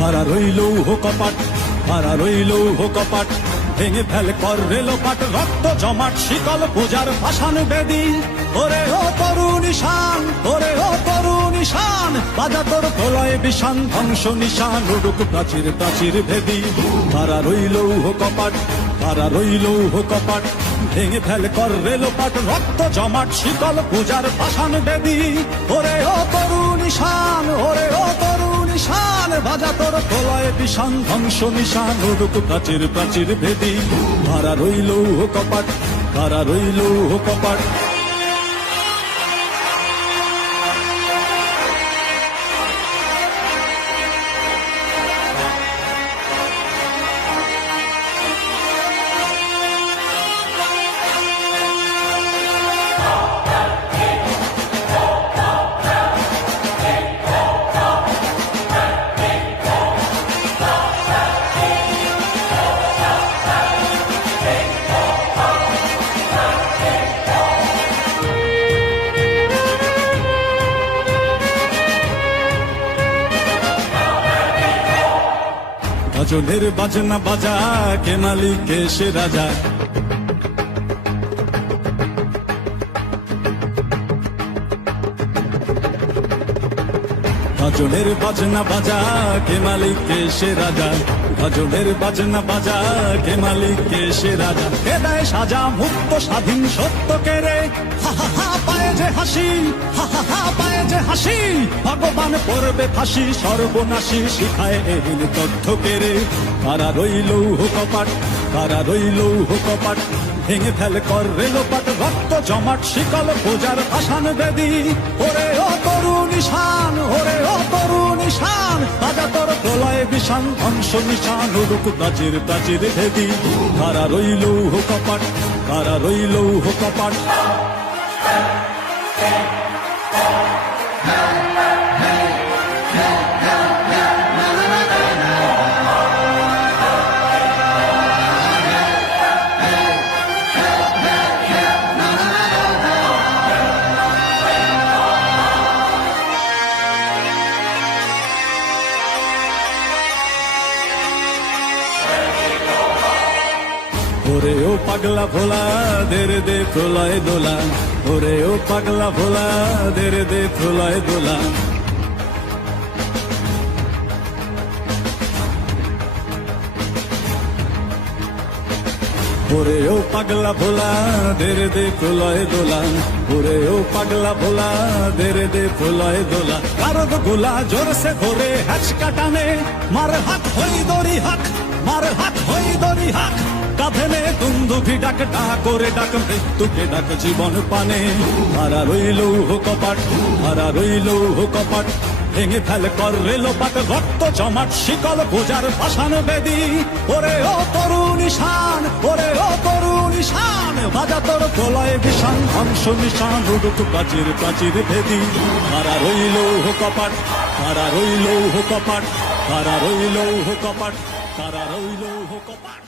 খাড়া রইল কপাট, খাড়া রইল কপাট, ভেঙে ফেল কর রেলোপাট, রক্ত জমাট শিকল পূজার ভাসান বেদি। ওরে ও তরুণ ঈশান, ওরে ও তরুণ ঈশান, বাজা তোর প্রলয় বিষান, ধ্বংস নিশান উড়ুক প্রাচীর প্রাচীর ভেদি। খাড়া রইল কপাট, খাড়া রইল কপাট, ভেঙে ফেল কর রেলোপাট, রক্ত জমাট শিকল পূজার ভাসান বেদি। ওরে ও তরুণ ঈশান, ওরে ও তরুণ ঈশান, বাজা তোর প্রলয় বিষান, ধ্বংস নিশান উড়ুক প্রাচীর প্রাচীর ভেদি। খাড়া রইল কপাট, খাড়া রইল কপাট। গাজনের বাজনা বাজা, কে মালিক কে সে রাজা। গাজনের বাজনা বাজা, কে মালিক কে সে রাজা। গাজনের বাজনা বাজা, কে মালিক কে সে রাজা। কে দেয় সাজা মুক্ত স্বাধীন সত্য কে রে, হা হা হা পায়ে যে হাসি, হা হা হা পায়ে যে হাসি। ভগবান পড়বে ফাঁসি সর্বনাশী, শিখায় এহীন তথ্য কে রে। কারা রইল কপাট, কারা রইল কপাট, ভেঙে ফেল কর রেলোপাট, রক্ত জমাট শিকল পূজার ভাসান বেদি। ওরে ও তরুণ ঈশান, ওরে ও তরুণ ঈশান, বাজা তোর প্রলয় বিষান, ধ্বংস নিশান উড়ুক প্রাচীর প্রাচীর ভেদি। কারা রইল কপাট, কারা রইল কপাট। ওরে ও পাগলা ভোলা, দের দে প্রলয় দোলা। ওরে ও পাগলা ভোলা, দের দে প্রলয় দোলা। ওরে ও পাগলা ভোলা, দের দে প্রলয় দোলা। ওরে ও পাগলা ভোলা, দের দে প্রলয় দোলা। কারদ গোলা জোরসে ধরে হ্যাচকা টানে, মার হাত হই দড়ি হাক, মার হাত হই দড়ি হাক। কাঁধে নে দুন্দুভি ডাক, ডাক করে ডাক মৃত্যুকে ডাক জীবন পানে। হারা রইল কপাট, হারা রইল কপাট, ভেঙে ফেল কর রেলোপাট, রক্ত জমাট শিকল পূজার ভাসান বেদি। ওরে ও তরুণ ঈশান, ওরে ও তরুণ ঈশান, বাজা তোর প্রলয় বিষান, ধ্বংস নিশান উড়ুক প্রাচীর প্রাচীর ভেদি। হারা রইল কপাট, হারা রইল কপাট, হারা রইল কপাট, হারা রইল কপাট।